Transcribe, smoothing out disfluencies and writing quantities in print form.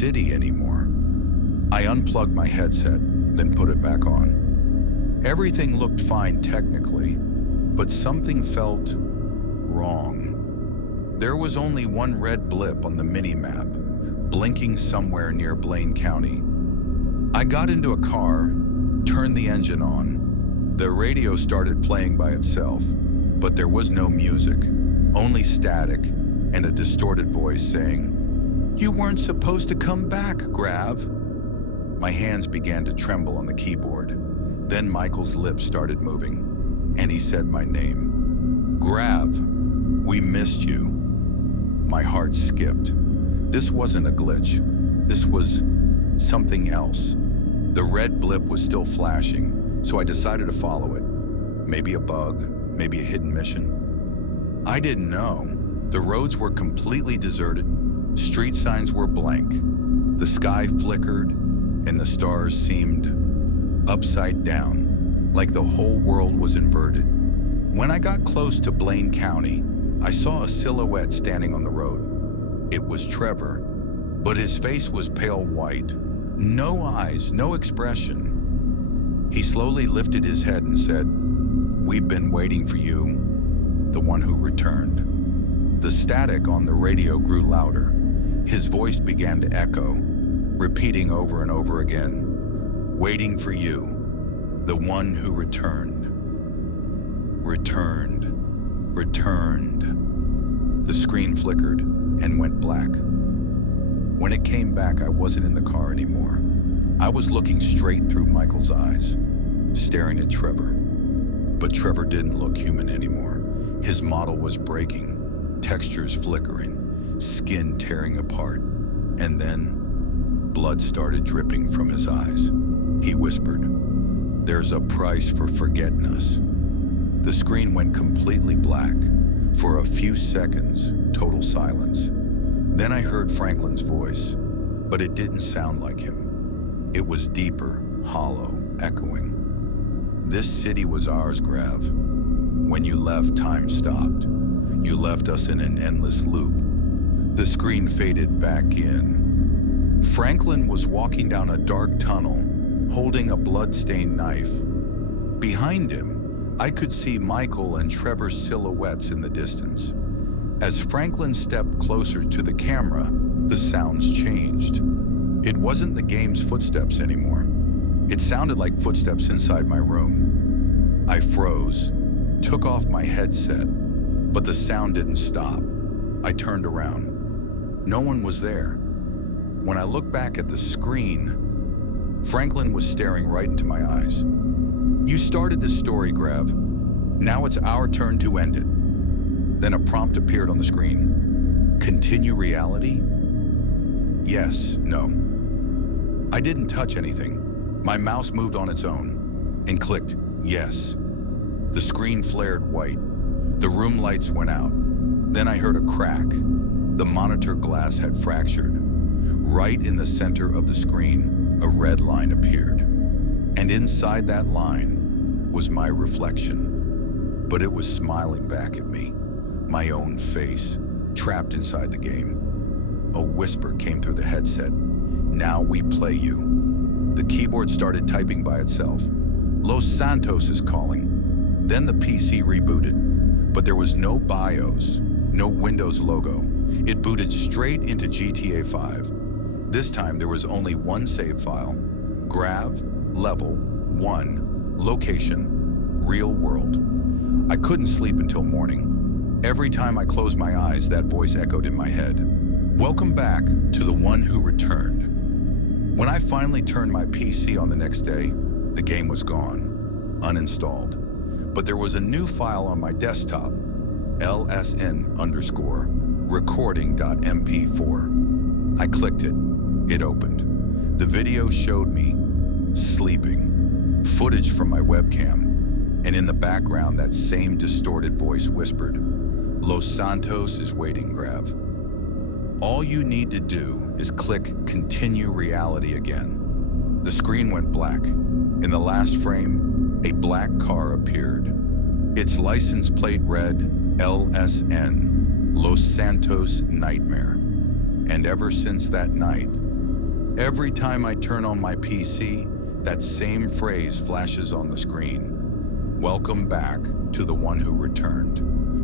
city anymore. I unplugged my headset, then put it back on. Everything looked fine technically, but something felt wrong. There was only one red blip on the mini-map, blinking somewhere near Blaine County. I got into a car, turned the engine on. The radio started playing by itself, but there was no music, only static and a distorted voice saying, "You weren't supposed to come back, Grav." My hands began to tremble on the keyboard. Then Michael's lips started moving, and he said my name. "Grav, we missed you." My heart skipped. This wasn't a glitch. This was something else. The red blip was still flashing, so I decided to follow it. Maybe a bug, maybe a hidden mission. I didn't know. The roads were completely deserted. Street signs were blank. The sky flickered, and the stars seemed upside down, like the whole world was inverted. When I got close to Blaine County, I saw a silhouette standing on the road. It was Trevor, but his face was pale white. No eyes, no expression. He slowly lifted his head and said, "We've been waiting for you, the one who returned." The static on the radio grew louder. His voice began to echo, repeating over and over again, "Waiting for you, the one who returned. Returned. Returned." The screen flickered and went black. When it came back, I wasn't in the car anymore. I was looking straight through Michael's eyes, staring at Trevor. But Trevor didn't look human anymore. His model was breaking, textures flickering, skin tearing apart, and then blood started dripping from his eyes. He whispered, "There's a price for forgetting us." The screen went completely black. For a few seconds, total silence. Then I heard Franklin's voice, but it didn't sound like him. It was deeper, hollow, echoing. "This city was ours, Grav. When you left, time stopped. You left us in an endless loop." The screen faded back in. Franklin was walking down a dark tunnel, holding a blood-stained knife. Behind him, I could see Michael and Trevor's silhouettes in the distance. As Franklin stepped closer to the camera, the sounds changed. It wasn't the game's footsteps anymore. It sounded like footsteps inside my room. I froze, took off my headset, but the sound didn't stop. I turned around. No one was there. When I looked back at the screen, Franklin was staring right into my eyes. "You started this story, Grav. Now it's our turn to end it." Then a prompt appeared on the screen. "Continue reality?" Yes, no. I didn't touch anything. My mouse moved on its own and clicked yes. The screen flared white. The room lights went out. Then I heard a crack. The monitor glass had fractured. Right in the center of the screen, a red line appeared. And inside that line was my reflection. But it was smiling back at me. My own face, trapped inside the game. A whisper came through the headset. "Now we play you." The keyboard started typing by itself. "Los Santos is calling." Then the PC rebooted, but there was no BIOS, no Windows logo. It booted straight into GTA 5. This time there was only one save file. Grav, level 1, location, real world. I couldn't sleep until morning. Every time I closed my eyes, that voice echoed in my head. "Welcome back to the one who returned." When I finally turned my PC on the next day, the game was gone, uninstalled. But there was a new file on my desktop, lsn_recording.mp4. I clicked it. It opened. The video showed me sleeping, footage from my webcam, and in the background that same distorted voice whispered, "Los Santos is waiting, Grav. All you need to do is click continue reality again." The screen went black. In the last frame, a black car appeared. Its license plate read LSN, Los Santos Nightmare. And ever since that night, Every time I turn on my PC, that same phrase flashes on the screen. Welcome back to the one who returned.